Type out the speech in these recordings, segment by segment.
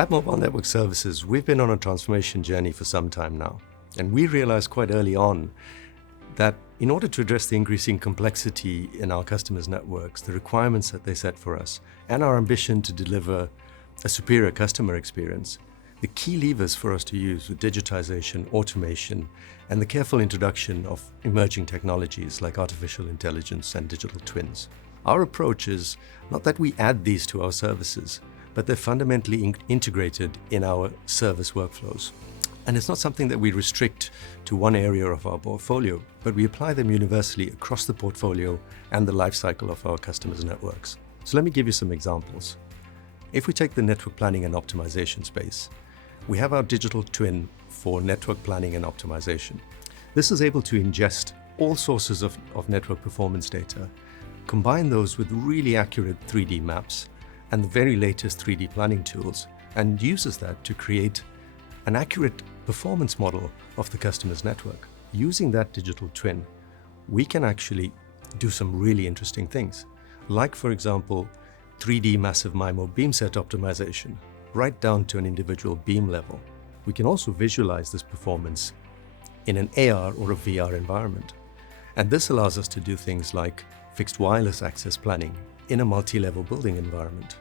At Mobile Network Services, we've been on a transformation journey for some time now, and we realized quite early on that in order to address the increasing complexity in our customers' networks, the requirements that they set for us, and our ambition to deliver a superior customer experience, the key levers for us to use were digitization, automation, and the careful introduction of emerging technologies like artificial intelligence and digital twins. Our approach is not that we add these to our services, but they're fundamentally integrated in our service workflows. And it's not something that we restrict to one area of our portfolio, but we apply them universally across the portfolio and the life cycle of our customers' networks. So let me give you some examples. If we take the network planning and optimization space, we have our digital twin for network planning and optimization. This is able to ingest all sources of network performance data, combine those with really accurate 3D maps and the very latest 3D planning tools, and uses that to create an accurate performance model of the customer's network. Using that digital twin, we can actually do some really interesting things, like, for example, 3D massive MIMO beam set optimization, right down to an individual beam level. We can also visualize this performance in an AR or a VR environment. And this allows us to do things like fixed wireless access planning in a multi-level building environment.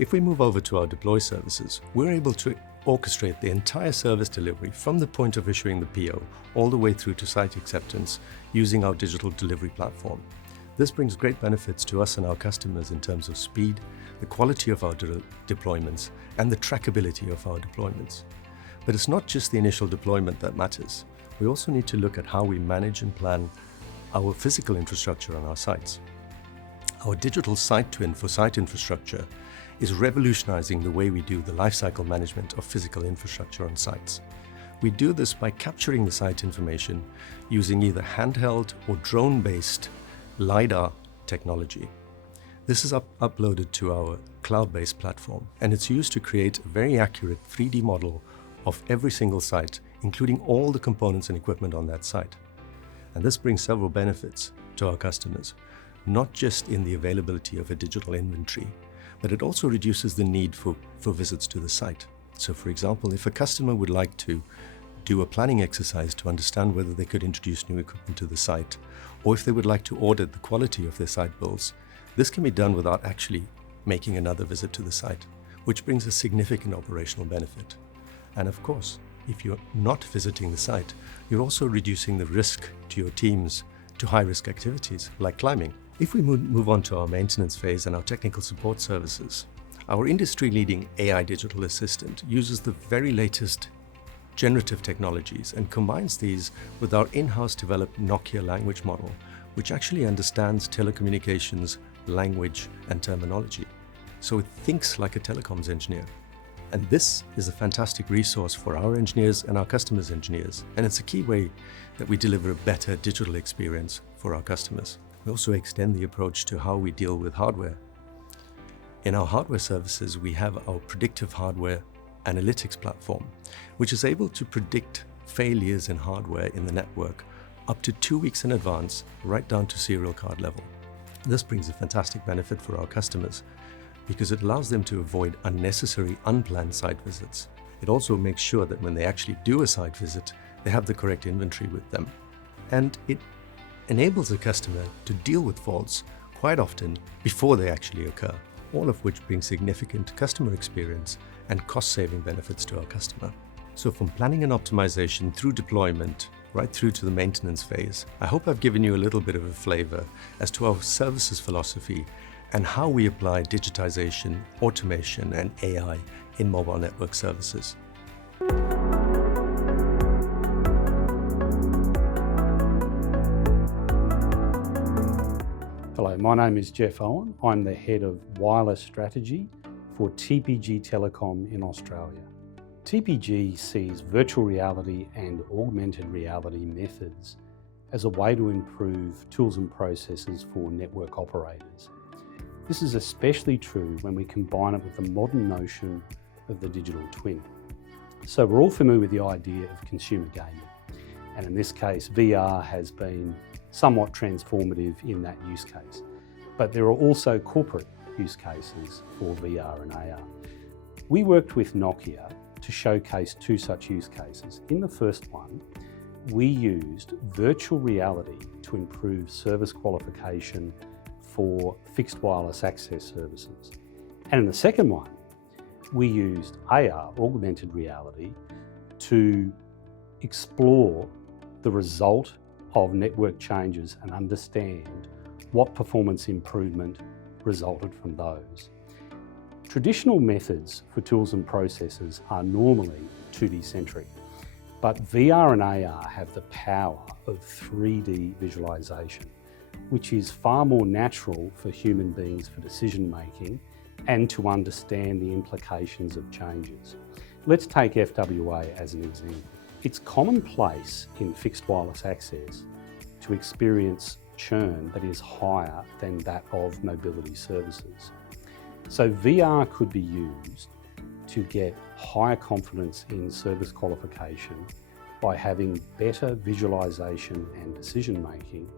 If we move over to our deploy services, we're able to orchestrate the entire service delivery from the point of issuing the PO all the way through to site acceptance using our digital delivery platform. This brings great benefits to us and our customers in terms of speed, the quality of our deployments, and the trackability of our deployments. But it's not just the initial deployment that matters. We also need to look at how we manage and plan our physical infrastructure on our sites. Our digital site twin for site infrastructure is revolutionizing the way we do the lifecycle management of physical infrastructure on sites. We do this by capturing the site information using either handheld or drone-based LiDAR technology. This is uploaded to our cloud-based platform, and it's used to create a very accurate 3D model of every single site, including all the components and equipment on that site. And this brings several benefits to our customers, not just in the availability of a digital inventory, but it also reduces the need for visits to the site. So for example, if a customer would like to do a planning exercise to understand whether they could introduce new equipment to the site, or if they would like to audit the quality of their site builds, this can be done without actually making another visit to the site, which brings a significant operational benefit. And of course, if you're not visiting the site, you're also reducing the risk to your teams to high-risk activities like climbing. If we move on to our maintenance phase and our technical support services, our industry-leading AI digital assistant uses the very latest generative technologies and combines these with our in-house developed Nokia language model, which actually understands telecommunications, language, and terminology. So it thinks like a telecoms engineer. And this is a fantastic resource for our engineers and our customers' engineers. And it's a key way that we deliver a better digital experience for our customers. We also extend the approach to how we deal with hardware. In our hardware services, we have our predictive hardware analytics platform, which is able to predict failures in hardware in the network up to 2 weeks in advance, right down to serial card level. This brings a fantastic benefit for our customers because it allows them to avoid unnecessary, unplanned site visits. It also makes sure that when they actually do a site visit, they have the correct inventory with them. And it enables a customer to deal with faults quite often before they actually occur, all of which brings significant customer experience and cost-saving benefits to our customer. So from planning and optimization through deployment, right through to the maintenance phase, I hope I've given you a little bit of a flavor as to our services philosophy and how we apply digitization, automation, and AI in mobile network services. Hello, my name is Jeff Owen. I'm the Head of Wireless Strategy for TPG Telecom in Australia. TPG sees virtual reality and augmented reality methods as a way to improve tools and processes for network operators. This is especially true when we combine it with the modern notion of the digital twin. So we're all familiar with the idea of consumer gaming, and in this case, VR has been somewhat transformative in that use case. But there are also corporate use cases for VR and AR. We worked with Nokia to showcase two such use cases. In the first one, we used virtual reality to improve service qualification for fixed wireless access services. And in the second one, we used AR, augmented reality, to explore the result of network changes and understand what performance improvement resulted from those. Traditional methods for tools and processes are normally 2D centric, but VR and AR have the power of 3D visualization, which is far more natural for human beings for decision making and to understand the implications of changes. Let's take FWA as an example. It's commonplace in fixed wireless access to experience churn that is higher than that of mobility services. So VR could be used to get higher confidence in service qualification by having better visualization and decision making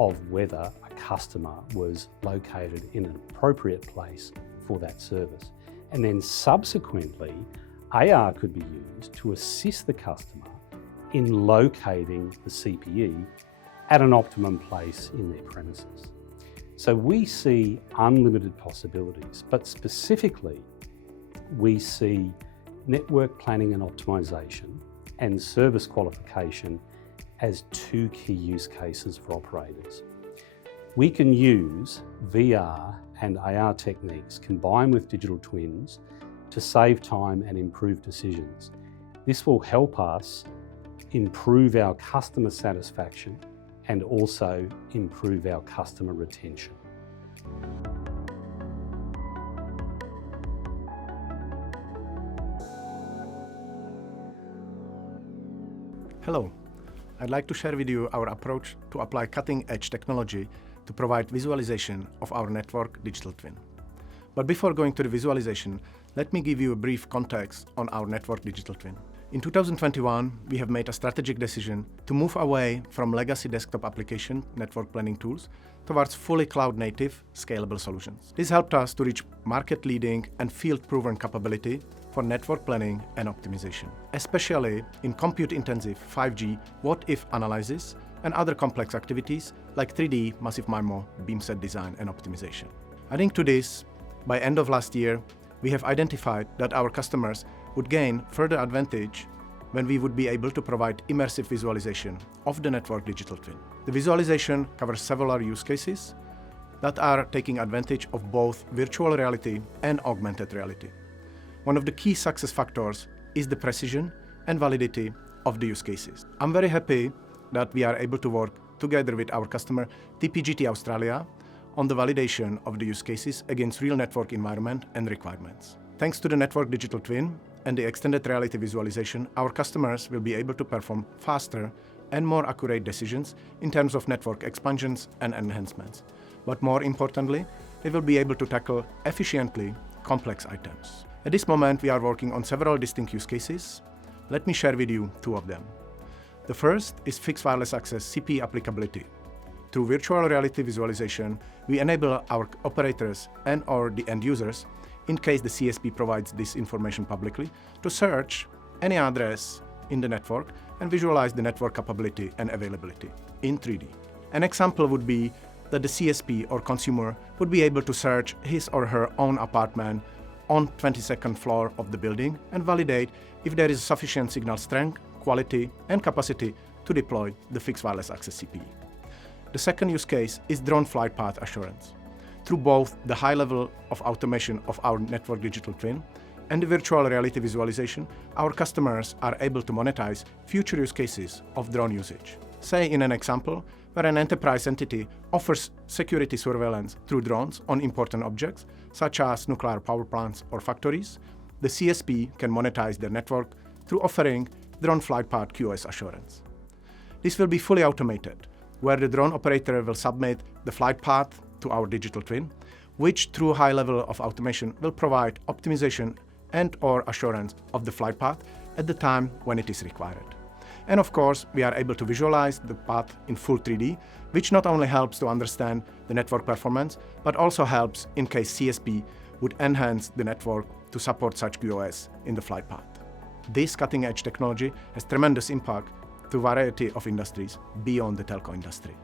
of whether a customer was located in an appropriate place for that service. And then subsequently, AR could be used to assist the customer in locating the CPE at an optimum place in their premises. So we see unlimited possibilities, but specifically, we see network planning and optimization and service qualification as two key use cases for operators. We can use VR and AR techniques combined with digital twins to save time and improve decisions. This will help us improve our customer satisfaction and also improve our customer retention. Hello, I'd like to share with you our approach to apply cutting-edge technology to provide visualization of our network digital twin. But before going to the visualization, let me give you a brief context on our network digital twin. In 2021, we have made a strategic decision to move away from legacy desktop application network planning tools towards fully cloud-native, scalable solutions. This helped us to reach market-leading and field-proven capability for network planning and optimization, especially in compute-intensive 5G what-if analysis and other complex activities like 3D massive MIMO beamset design and optimization. Adding to this, by end of last year, we have identified that our customers would gain further advantage when we would be able to provide immersive visualization of the network digital twin. The visualization covers several use cases that are taking advantage of both virtual reality and augmented reality. One of the key success factors is the precision and validity of the use cases. I'm very happy that we are able to work together with our customer TPG Australia on the validation of the use cases against real network environment and requirements. Thanks to the network digital twin and the extended reality visualization, our customers will be able to perform faster and more accurate decisions in terms of network expansions and enhancements. But more importantly, they will be able to tackle efficiently complex items. At this moment, we are working on several distinct use cases. Let me share with you two of them. The first is fixed wireless access CPE applicability. Through virtual reality visualization, we enable our operators and/or the end users, in case the CSP provides this information publicly, to search any address in the network and visualize the network capability and availability in 3D. An example would be that the CSP or consumer would be able to search his or her own apartment on 22nd floor of the building and validate if there is sufficient signal strength, quality, and capacity to deploy the fixed wireless access CPE. The second use case is drone flight path assurance. Through both the high level of automation of our network digital twin and the virtual reality visualization, our customers are able to monetize future use cases of drone usage. Say in an example where an enterprise entity offers security surveillance through drones on important objects, such as nuclear power plants or factories, the CSP can monetize their network through offering drone flight path QoS assurance. This will be fully automated, where the drone operator will submit the flight path to our digital twin, which through high level of automation will provide optimization and/or assurance of the flight path at the time when it is required. And of course, we are able to visualize the path in full 3D, which not only helps to understand the network performance, but also helps in case CSP would enhance the network to support such QoS in the flight path. This cutting-edge technology has tremendous impact to a variety of industries beyond the telco industry.